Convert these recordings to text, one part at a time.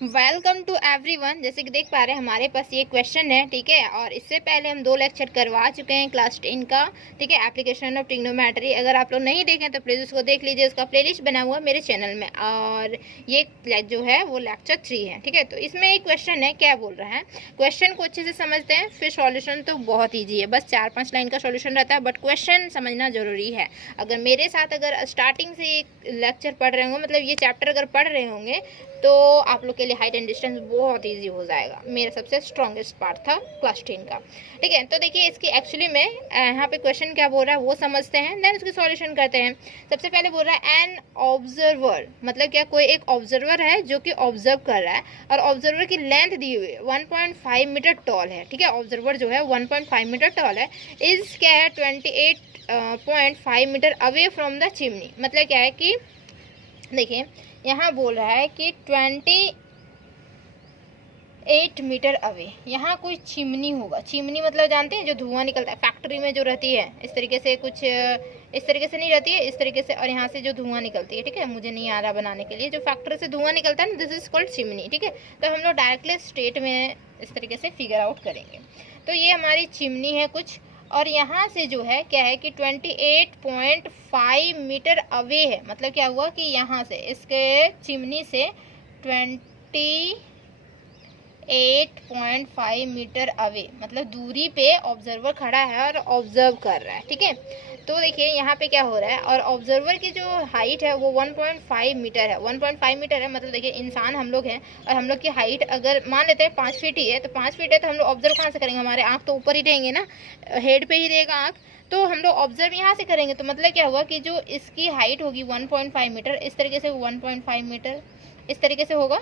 Welcome to everyone. जैसे कि देख पा रहे हैं हमारे पास ये क्वेश्चन है, ठीक है। और इससे पहले हम 2 लेक्चर करवा चुके हैं क्लास 10 का, ठीक है, एप्लीकेशन ऑफ ट्रिग्नोमेट्री। अगर आप लोग नहीं देखें तो प्लीज़ उसको देख लीजिए, उसका प्लेलिस्ट बना हुआ है मेरे चैनल में। और ये जो है वो लेक्चर 3 है, ठीक है। तो इसमें एक क्वेश्चन है, क्या बोल रहा है, क्वेश्चन को अच्छे से समझते हैं, फिर सॉल्यूशन तो बहुत ईजी है, बस 4-5 लाइन का सॉल्यूशन रहता है, बट क्वेश्चन समझना जरूरी है। अगर मेरे साथ अगर स्टार्टिंग से एक लेक्चर पढ़ रहे होंगे, मतलब ये चैप्टर अगर पढ़ रहे होंगे, तो आप लोग के लिए हाइट एंड डिस्टेंस बहुत इजी हो जाएगा। मेरा सबसे स्ट्रॉन्गेस्ट पार्ट था क्लास 10 का, ठीक है। तो देखिए इसकी एक्चुअली में यहाँ पे क्वेश्चन क्या बोल रहा है वो समझते हैं, देन उसकी सॉल्यूशन करते हैं। सबसे पहले बोल रहा है एन ऑब्जर्वर, मतलब क्या, कोई एक ऑब्जर्वर है जो कि ऑब्जर्व कर रहा है, और ऑब्जर्वर की लेंथ दी हुई है 1.5 मीटर टॉल है, ठीक है। ऑब्जर्वर जो है 1.5 मीटर टॉल है, इज क्या है 28.5 metre away from the chimney. मतलब क्या है कि देखिए यहाँ बोल रहा है कि 28 मीटर अवे यहाँ कोई चिमनी होगा। चिमनी मतलब जानते हैं जो धुआं निकलता है फैक्ट्री में जो रहती है, इस तरीके से, कुछ इस तरीके से नहीं रहती है, इस तरीके से, और यहाँ से जो धुआं निकलती है, ठीक है। मुझे नहीं आ रहा बनाने के लिए, जो फैक्ट्री से धुआं निकलता है ना, दिस इज कॉल्ड चिमनी, ठीक है। तो हम लोग डायरेक्टली स्टेट में इस तरीके से फिगर आउट करेंगे। तो ये हमारी चिमनी है कुछ, और यहाँ से जो है क्या है कि 28.5 मीटर अवे है। मतलब क्या हुआ कि यहाँ से इसके चिमनी से 28.5 मीटर अवे, मतलब दूरी पे ऑब्जर्वर खड़ा है और ऑब्जर्व कर रहा है, ठीक है। तो देखिए यहाँ पे क्या हो रहा है, और ऑब्जर्वर की जो हाइट है वो 1.5 मीटर है। 1.5 मीटर है, मतलब देखिए इंसान हम लोग हैं, और हम लोग की हाइट अगर मान लेते हैं 5 फीट ही है, तो 5 फीट है तो हम लोग ऑब्जर्व कहाँ से करेंगे, हमारे आँख तो ऊपर ही रहेंगे ना, हेड पे ही रहेगा आँख, तो हम लोग ऑब्जर्व यहाँ से करेंगे। तो मतलब क्या हुआ कि जो इसकी हाइट होगी 1.5 मीटर, इस तरीके से 1.5 मीटर इस तरीके से होगा,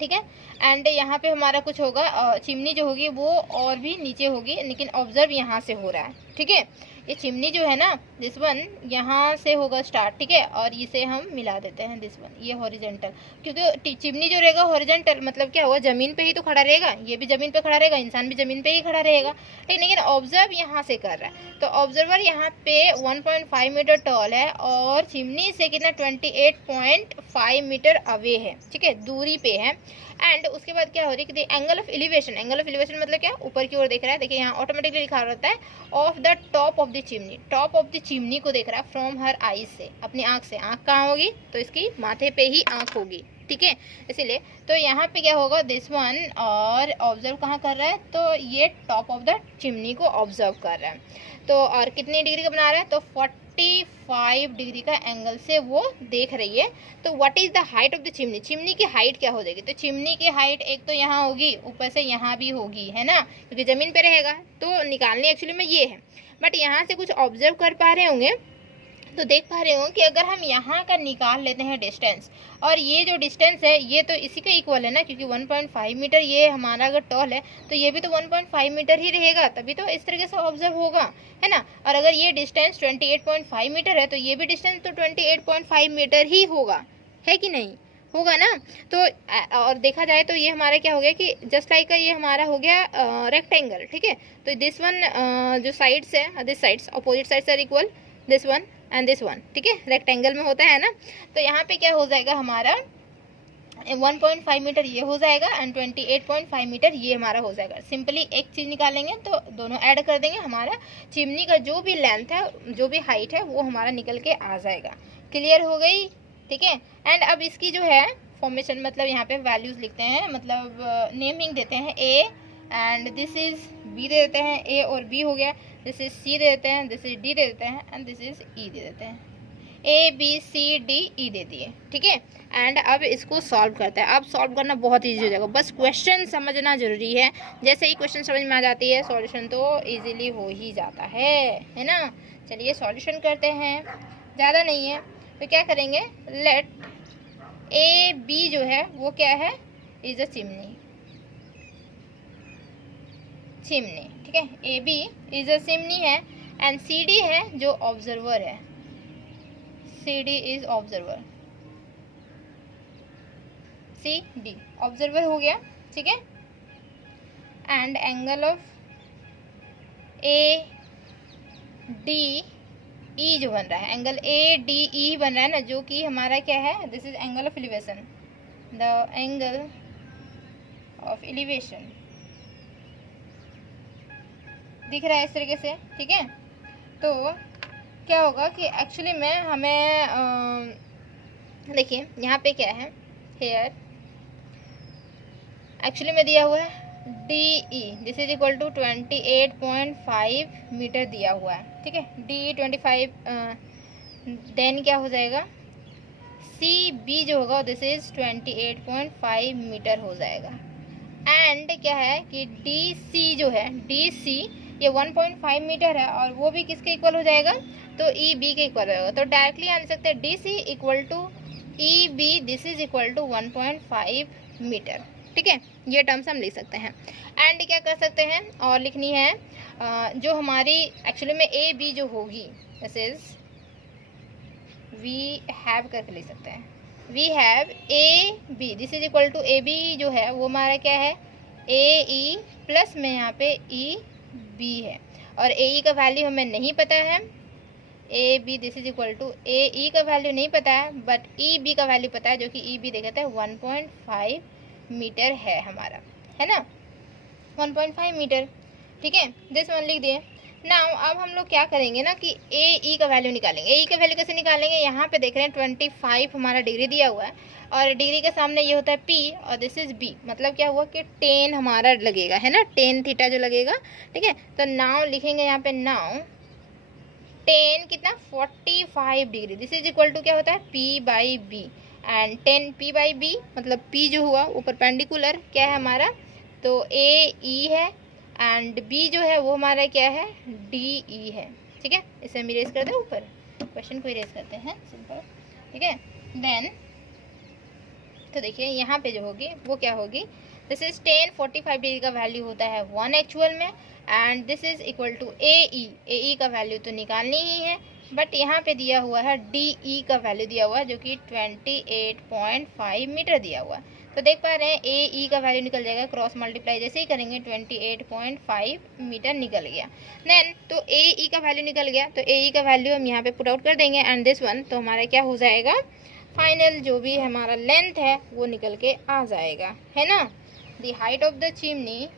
ठीक है। एंड यहाँ पे हमारा कुछ होगा, चिमनी जो होगी वो और भी नीचे होगी, लेकिन ऑब्जर्व यहाँ से हो रहा है, ठीक है। ये चिमनी जो है ना, दिस वन यहाँ से होगा स्टार्ट, ठीक है, और इसे हम मिला देते हैं दिस वन, ये हॉरिजेंटल, क्योंकि चिमनी जो रहेगा हॉरिजेंटल, मतलब क्या होगा, जमीन पे ही तो खड़ा रहेगा, ये भी जमीन पे खड़ा रहेगा, इंसान भी जमीन पे ही खड़ा रहेगा, ठीक। लेकिन ऑब्जर्व यहाँ से कर रहा है, तो ऑब्जर्वर यहाँ पे 1.5 मीटर टॉल है, और चिमनी से कितना 28.5 मीटर अवे है, ठीक है, दूरी पे है। एंड उसके बाद क्या हो रही है, angle of elevation, angle of elevation मतलब क्या, ऊपर की ओर देख रहा है। देखिए यहाँ ऑटोमेटिकली लिखा रहता है of the top of the chimney, top of the chimney को देख रहा है फ्रॉम हर आईज से, अपनी आंख से। आंख कहाँ होगी, तो इसकी माथे पे ही आंख होगी, ठीक है, इसीलिए। तो यहाँ पे क्या होगा, दिस वन, और ऑब्जर्व कहाँ कर रहा है, तो ये टॉप ऑफ द चिमनी को ऑब्जर्व कर रहा है। तो और कितनी डिग्री का बना रहा है, तो 45 डिग्री का एंगल से वो देख रही है। तो what is the height of the chimney, chimney की हाइट क्या हो जाएगी, तो चिमनी की हाइट एक तो यहाँ होगी, ऊपर से यहाँ भी होगी, है ना, क्योंकि जमीन पे रहेगा, तो निकालने एक्चुअली में ये है। बट यहाँ से कुछ ऑब्जर्व कर पा रहे होंगे, तो देख पा रहे हो कि अगर हम यहाँ का निकाल लेते हैं डिस्टेंस, और ये जो डिस्टेंस है ये तो इसी का इक्वल है ना, क्योंकि 1.5 मीटर ये हमारा अगर टॉल है, तो ये भी तो 1.5 मीटर ही रहेगा, तभी तो इस तरीके से ऑब्जर्व होगा, है ना। और अगर ये डिस्टेंस 28.5 मीटर है, तो ये भी डिस्टेंस तो 28.5 मीटर ही होगा, है कि नहीं, होगा ना। तो और देखा जाए तो ये हमारा क्या हो गया कि जस्ट लाइक ये हमारा हो गया रेक्टेंगल, ठीक है। तो दिस वन जो साइड्स है, this sides opposite sides are equal, this one and this one, ठीक है, रेक्टेंगल में होता है ना। तो यहाँ पे क्या हो जाएगा हमारा 1.5 मीटर ये हो जाएगा, एंड 28.5 मीटर ये हमारा हो जाएगा। सिंपली एक चीज़ निकालेंगे तो दोनों ऐड कर देंगे, हमारा चिमनी का जो भी लेंथ है, जो भी हाइट है, वो हमारा निकल के आ जाएगा। क्लियर हो गई, ठीक है। एंड अब इसकी जो है फॉर्मेशन, मतलब यहाँ पे वैल्यूज लिखते हैं, मतलब नेमिंग देते हैं, A and this is B दे देते हैं, ए और बी हो गया, दिस इज सी दे देते हैं, दिस इज डी दे देते हैं, एंड दिस इज ई दे देते हैं, A B C D E दे दिए, ठीक है। एंड अब इसको सॉल्व करते हैं। अब सॉल्व करना बहुत ईजी हो जाएगा, बस क्वेश्चन समझना जरूरी है। जैसे ही क्वेश्चन समझ में आ जाती है, सॉल्यूशन तो इजीली हो ही जाता है ना। चलिए सॉल्यूशन करते हैं, ज़्यादा नहीं है, तो क्या करेंगे, लेट ए बी जो है वो क्या है, इज अ चिमनी, चिमनी, ठीक है, A B is a chimney है, एंड सी डी है जो ऑब्जर्वर है, C D is observer, C D observer हो गया, ठीक है। And angle of A D E जो बन रहा है, एंगल ए डी ई बन रहा है ना, जो कि हमारा क्या है, this is angle of elevation, the angle of elevation. दिख रहा है इस तरीके से, ठीक है। तो क्या होगा कि एक्चुअली में हमें देखिए यहाँ पे क्या है, हेयर एक्चुअली में दिया हुआ है DE, this is equal to 28.5 metre दिया हुआ है, ठीक है। DE 25, देन क्या हो जाएगा CB जो होगा दिस इज 28.5 मीटर हो जाएगा। एंड क्या है कि DC जो है, DC ये 1.5 मीटर है और वो भी किसके इक्वल हो जाएगा, तो EB के इक्वल होगा। तो डायरेक्टली आन सकते हैं DC equal to EB, this is equal to 1.5 metre, ठीक है। ये टर्म्स हम लिख सकते हैं। एंड क्या कर सकते हैं और लिखनी है जो हमारी एक्चुअली में AB जो होगी, दिस इज वी हैव करके लिख सकते हैं, we have AB, this is equal to AB जो है वो हमारा क्या है AE प्लस में यहाँ पे EB है। और AE का वैल्यू हमें नहीं पता है, AB this is equal to AE का वैल्यू नहीं पता है, बट EB का वैल्यू पता है, जो कि EB देखते हैं 1.5 मीटर है हमारा, है ना, 1.5 मीटर, ठीक है। दिस वन लिख दिए। नाउ अब हम लोग क्या करेंगे ना कि AE का वैल्यू निकालेंगे। AE का वैल्यू कैसे निकालेंगे, यहाँ पे देख रहे हैं 25 हमारा डिग्री दिया हुआ है और डिग्री के सामने ये होता है P और दिस इज B, मतलब क्या हुआ कि tan हमारा लगेगा, है ना, tan थीटा जो लगेगा, ठीक है। तो नाउ लिखेंगे यहाँ पे, नाउ tan कितना 45 degree, this is equal to क्या होता है P/B एंड 10 P/B मतलब P जो हुआ वो परपेंडिकुलर क्या है हमारा, तो AE है एंड B जो है वो हमारा क्या है DE है, ठीक है। इसे हम इरेज करते हैं, ऊपर क्वेश्चन को इरेज करते हैं सिंपल, ठीक है। देन तो देखिए यहाँ पे जो होगी वो क्या होगी, दिस इज tan 45 डिग्री का वैल्यू होता है 1 एक्चुअल में and this is equal to AE का वैल्यू तो निकालनी ही है, बट यहाँ पे दिया हुआ है DE का वैल्यू दिया हुआ है जो कि 28.5 मीटर दिया हुआ है। तो देख पा रहे हैं AE का वैल्यू निकल जाएगा, क्रॉस मल्टीप्लाई जैसे ही करेंगे 28.5 मीटर निकल गया। देन तो AE का वैल्यू निकल गया, तो AE का वैल्यू हम यहाँ पे पुट आउट कर देंगे एंड दिस वन, तो हमारा क्या हो जाएगा, फाइनल जो भी हमारा लेंथ है वो निकल के आ जाएगा, है ना। The height of the chimney,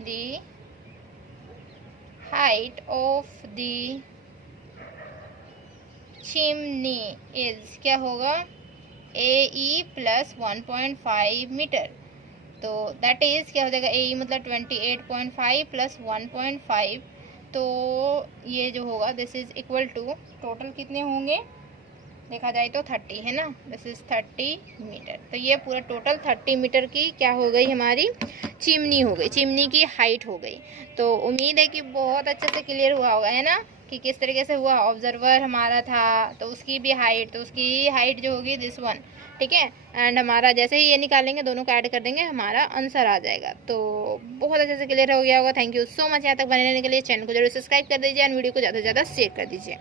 the height of the chimney is क्या होगा AE प्लस 1.5 मीटर, तो दैट इज क्या हो जाएगा AE मतलब 28.5 प्लस 1.5, तो ये जो होगा this is equal to total कितने होंगे देखा जाए तो 30, है ना, दिस इज 30 मीटर। तो ये पूरा टोटल 30 मीटर की क्या हो गई हमारी चिमनी हो गई, चिमनी की हाइट हो गई। तो उम्मीद है कि बहुत अच्छे से क्लियर हुआ होगा, है ना, कि किस तरीके से हुआ। ऑब्जर्वर हमारा था तो उसकी भी हाइट, तो उसकी हाइट जो होगी दिस वन, ठीक है। एंड हमारा जैसे ही ये निकालेंगे दोनों को ऐड कर देंगे हमारा आंसर आ जाएगा। तो बहुत अच्छे से क्लियर हो गया होगा। थैंक यू सो मच यहाँ तक बने रहने के लिए। चैनल को जरूर सब्सक्राइब कर दीजिए एंड वीडियो को ज़्यादा से ज़्यादा शेयर कर दीजिए।